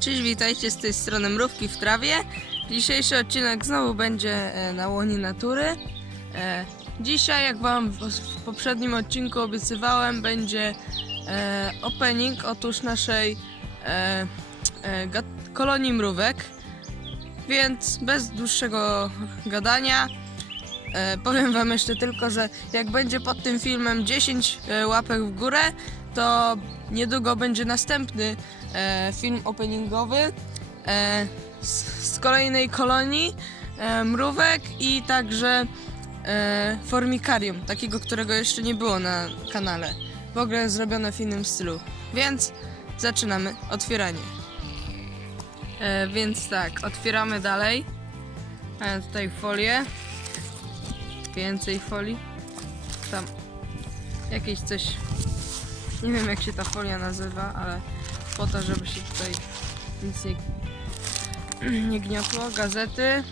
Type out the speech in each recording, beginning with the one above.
Cześć, witajcie z tej strony Mrówki w trawie. Dzisiejszy odcinek znowu będzie e, na łonie natury. E, Dzisiaj, jak wam w poprzednim odcinku obiecywałem, będzie e, opening otóż naszej kolonii mrówek. Więc bez dłuższego gadania e, powiem wam jeszcze tylko, że jak będzie pod tym filmem 10 e, łapek w górę, to niedługo będzie następny e, film openingowy e, z, z kolejnej kolonii e, mrówek i także e, formikarium, takiego, którego jeszcze nie było na kanale. W ogóle zrobione w innym stylu. Więc zaczynamy otwieranie. E, więc tak, otwieramy dalej. Mamy tutaj folię. Więcej folii. Tam jakieś coś. Nie wiem jak się ta folia nazywa, ale po to, żeby się tutaj nic nie, nie gniotło. Gazety.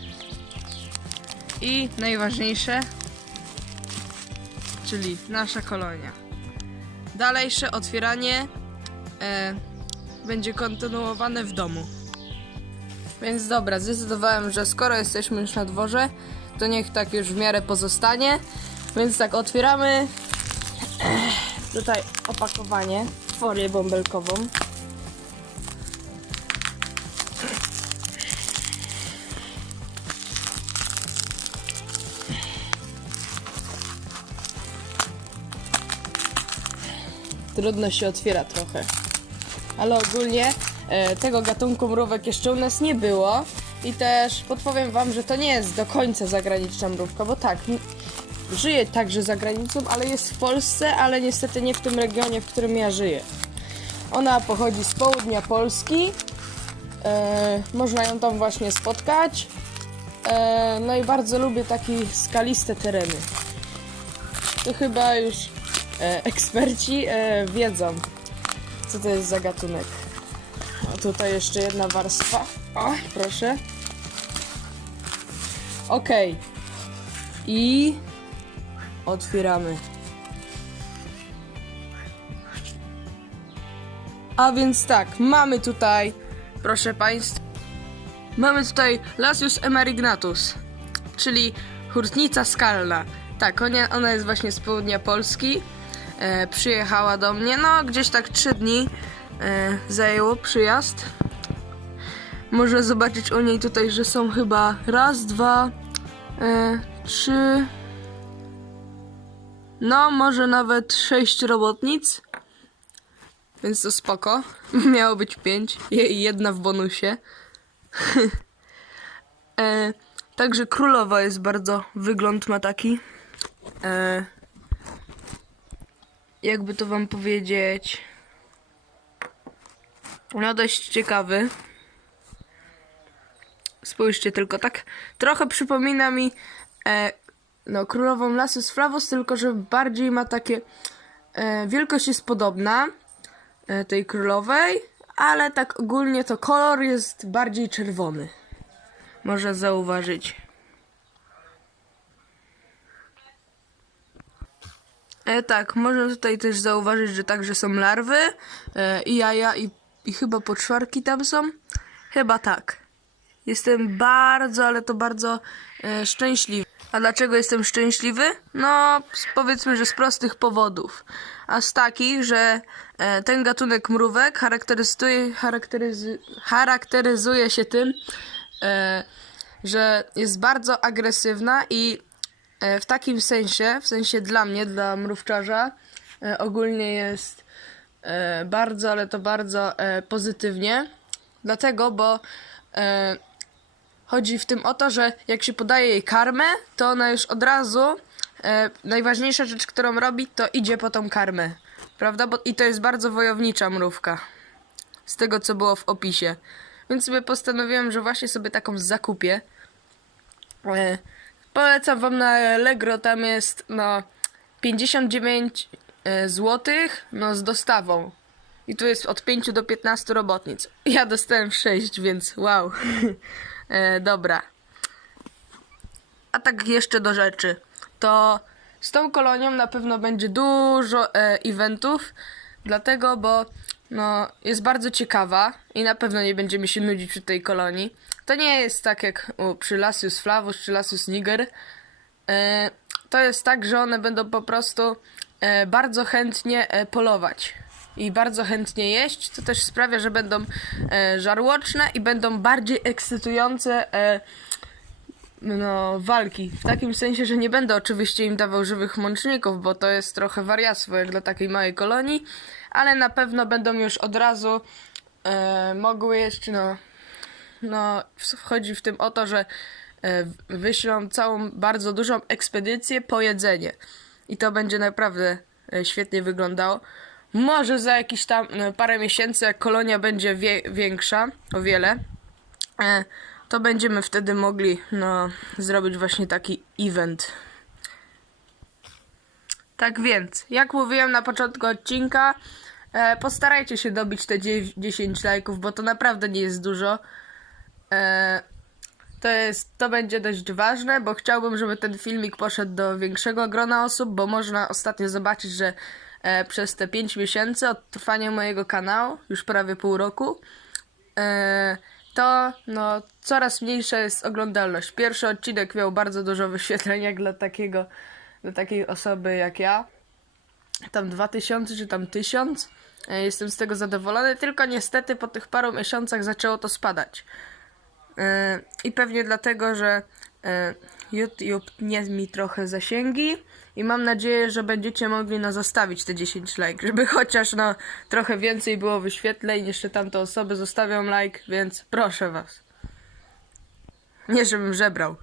I najważniejsze, czyli nasza kolonia. Dalejsze otwieranie e, będzie kontynuowane w domu. Więc dobra, zdecydowałem, że skoro jesteśmy już na dworze, to niech tak już w miarę pozostanie. Więc tak, otwieramy tutaj opakowanie, folię bąbelkową. Trudno się otwiera trochę. Ale ogólnie e, tego gatunku mrówek jeszcze u nas nie było. I też podpowiem wam, że to nie jest do końca zagraniczna mrówka, bo tak, żyje także za granicą, ale jest w Polsce, ale niestety nie w tym regionie, w którym ja żyję. Ona pochodzi z południa Polski. E, można ją tam właśnie spotkać. E, no i bardzo lubię takie skaliste tereny. To chyba już e, eksperci e, wiedzą, co to jest za gatunek. A tutaj jeszcze jedna warstwa. O, proszę. Okej. I otwieramy. A więc tak, mamy tutaj, proszę Państwa, mamy tutaj Lasius emerignatus, czyli hurtnica skalna. Tak, ona, ona jest właśnie z południa Polski. E, przyjechała do mnie, no gdzieś tak trzy dni e, zajęło przyjazd. Można zobaczyć u niej tutaj, że są chyba raz, dwa, e, trzy, no może nawet sześć robotnic. Więc to spoko. Miało być pięć i jedna w bonusie. e, także królowa jest bardzo, wygląd ma taki. E, jakby to wam powiedzieć. No dość ciekawy. Spójrzcie tylko, tak trochę przypomina mi e, no, królową Lasus Flavus, tylko że bardziej ma takie e, wielkość jest podobna e, tej królowej, ale tak ogólnie to kolor jest bardziej czerwony. Można zauważyć. E, tak, można tutaj też zauważyć, że także są larwy e, i jaja i, i chyba poczwarki tam są. Chyba tak. Jestem bardzo, ale to bardzo e, szczęśliwy. A dlaczego jestem szczęśliwy? No, powiedzmy, że z prostych powodów. A z takich, że e, ten gatunek mrówek charakteryzuje, charakteryzuje się tym, e, że jest bardzo agresywna i e, w takim sensie, w sensie dla mnie, dla mrówczarza, e, ogólnie jest e, bardzo, ale to bardzo e, pozytywnie. Dlatego, bo e, chodzi w tym o to, że jak się podaje jej karmę, to ona już od razu e, najważniejsza rzecz, którą robi, to idzie po tą karmę. Prawda? Bo, I to jest bardzo wojownicza mrówka. Z tego, co było w opisie. Więc sobie postanowiłem, że właśnie sobie taką zakupię. E, polecam wam na Allegro, tam jest no 59 e, zł no z dostawą. I tu jest od 5 do 15 robotnic. Ja dostałem 6, więc wow. e, dobra. A tak jeszcze do rzeczy. To z tą kolonią na pewno będzie dużo e, eventów, dlatego, bo no, jest bardzo ciekawa i na pewno nie będziemy się nudzić przy tej kolonii. To nie jest tak jak u, przy Lasius flavus czy Lasius niger. E, to jest tak, że one będą po prostu e, bardzo chętnie e, polować i bardzo chętnie jeść, co też sprawia, że będą e, żarłoczne i będą bardziej ekscytujące e, no, walki. W takim sensie, że nie będę oczywiście im dawał żywych mączników, bo to jest trochę wariactwo jak dla takiej małej kolonii, ale na pewno będą już od razu e, mogły jeść, no, no, w- chodzi w tym o to, że e, wyślą całą bardzo dużą ekspedycję po jedzenie. I to będzie naprawdę e, świetnie wyglądało. Może za jakieś tam e, parę miesięcy, jak kolonia będzie wie, większa, o wiele, e, to będziemy wtedy mogli no, zrobić właśnie taki event. Tak więc, jak mówiłem na początku odcinka, e, postarajcie się dobić te dzie- 10 lajków, bo to naprawdę nie jest dużo. To, jest, to będzie dość ważne, bo chciałbym, żeby ten filmik poszedł do większego grona osób, bo można ostatnio zobaczyć, że e, przez te 5 miesięcy od trwania mojego kanału, już prawie pół roku, e, to no, coraz mniejsza jest oglądalność. Pierwszy odcinek miał bardzo dużo wyświetleń dla takiego, dla takiej osoby jak ja. Tam 2000 czy tam 1000. E, Jestem z tego zadowolony, tylko niestety po tych paru miesiącach zaczęło to spadać. E, I pewnie dlatego, że e, YouTube nie mi trochę zasięgi i mam nadzieję, że będziecie mogli no zostawić te 10 like, żeby chociaż no trochę więcej było wyświetleń, jeszcze tamte osoby zostawią like, więc proszę was. Nie żebym żebrał.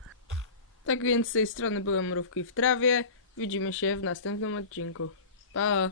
Tak więc z tej strony byłem Mrówki w trawie. Widzimy się w następnym odcinku. Pa!